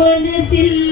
ونسل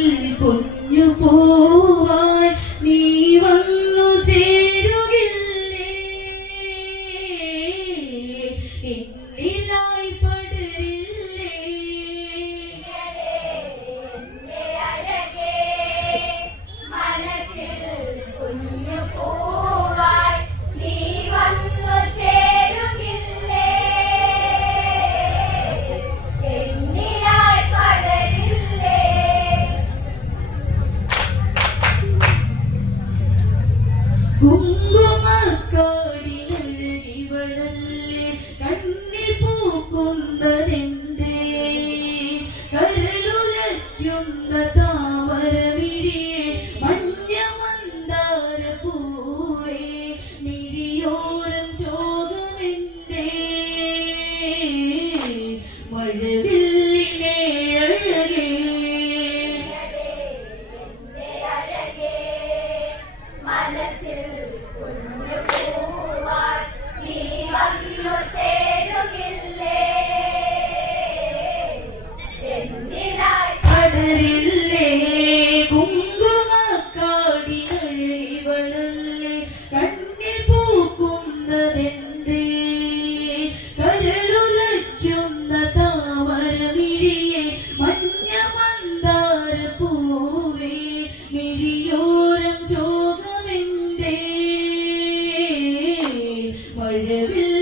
Hare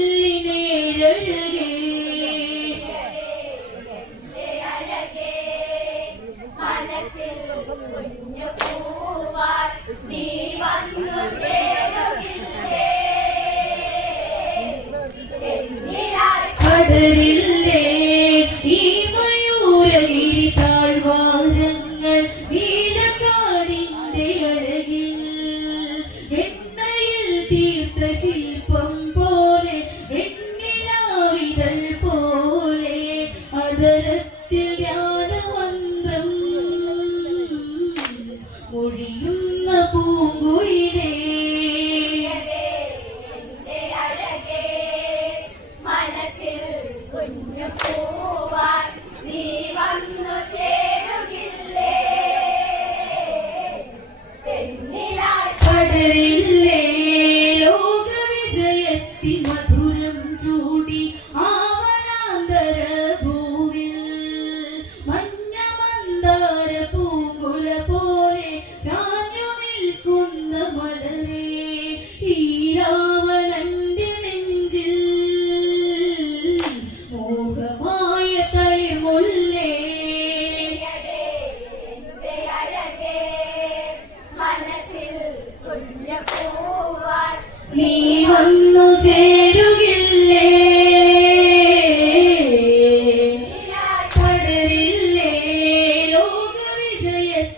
Kayıt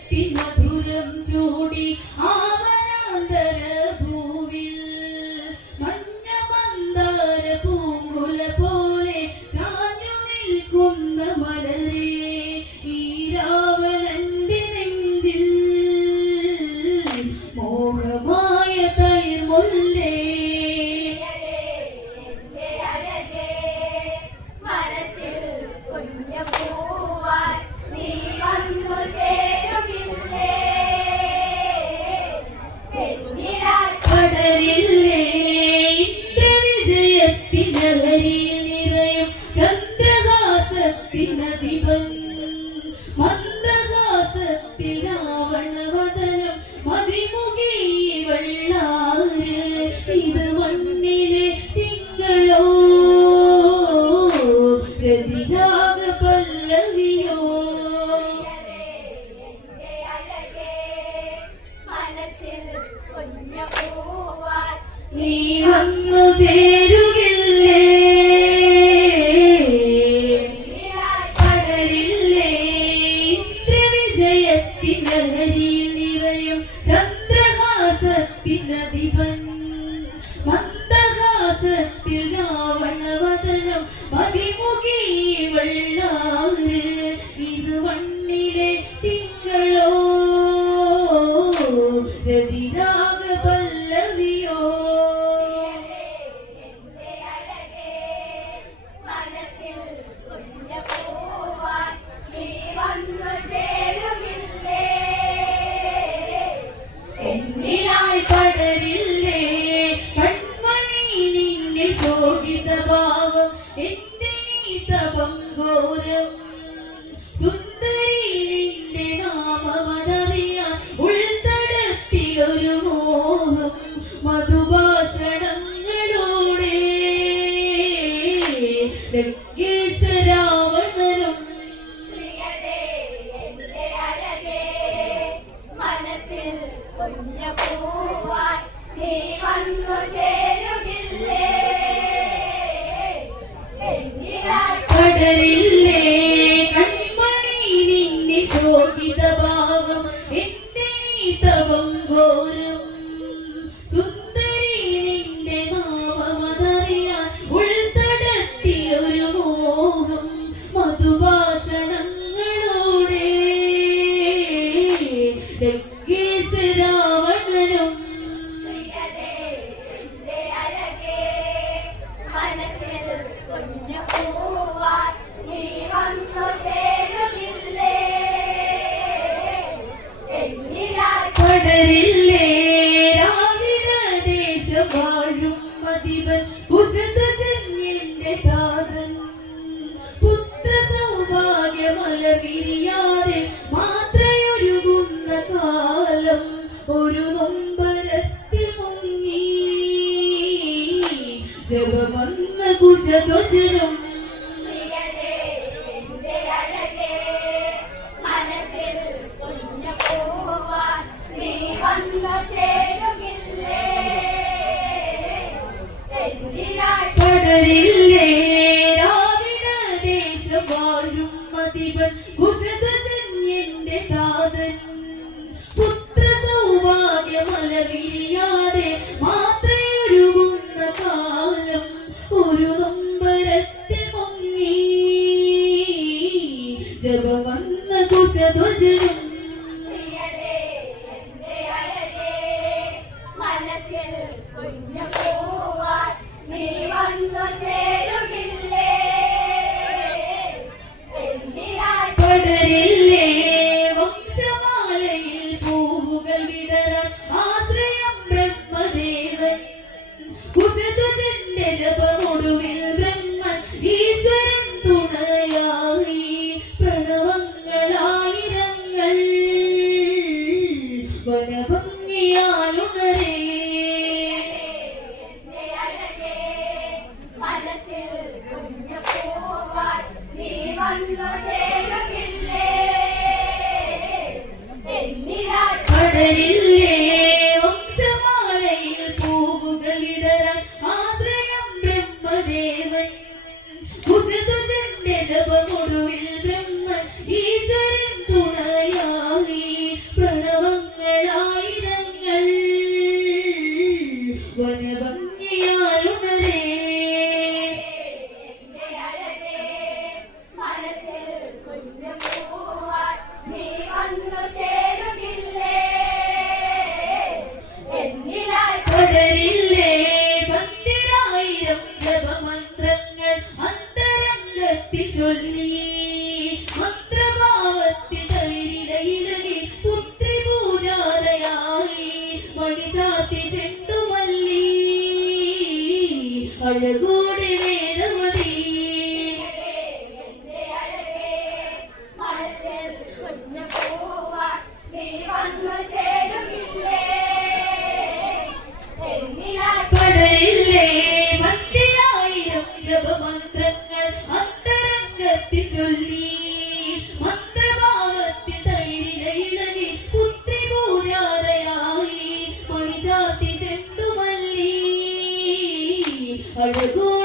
ഇന്ദ്രവിജയത്തിനഹരിയിൽ നിറയും ചന്ദ്രഹാസത്തിനധിപൻ. ഒരു നൊമ്പരത്തിൽ മുങ്ങി. ജപമന്ന കുശധ്വജനം. പടരില്ലേ രാവിട ദേശം വാഴും മതിവൻ കുശധ്വജൻ എന്റെ താതൻ മലവിരിയാതെ മാത്രേ ഒരുങ്ങുന്ന കാലം ഒരു നൊമ്പരത്തിൽ മുങ്ങി. ജപമന്ന കുശധ്വജനും Hallelujah.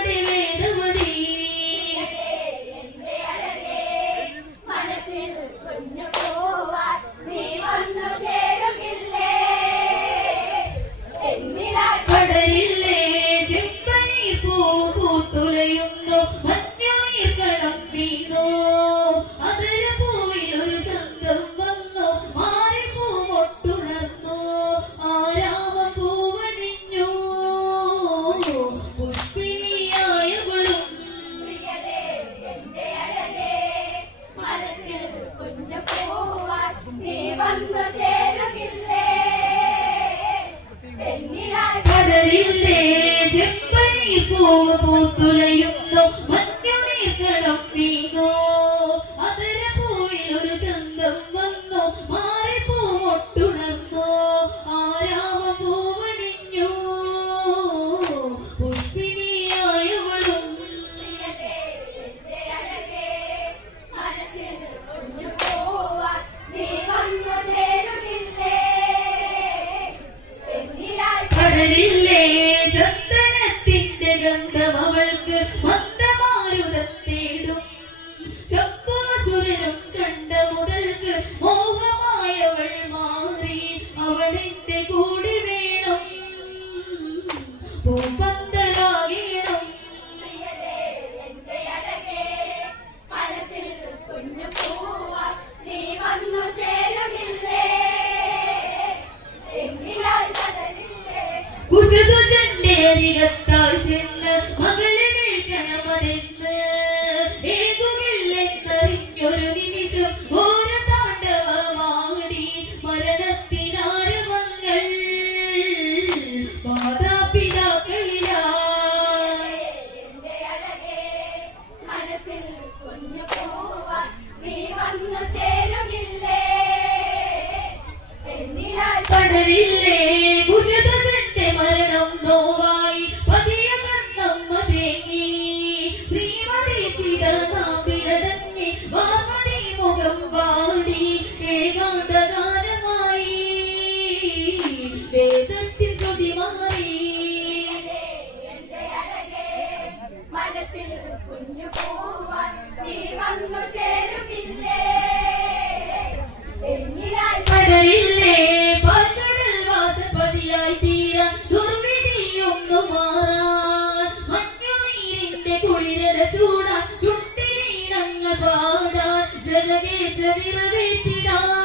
ಕುಳಿತಿಡೋ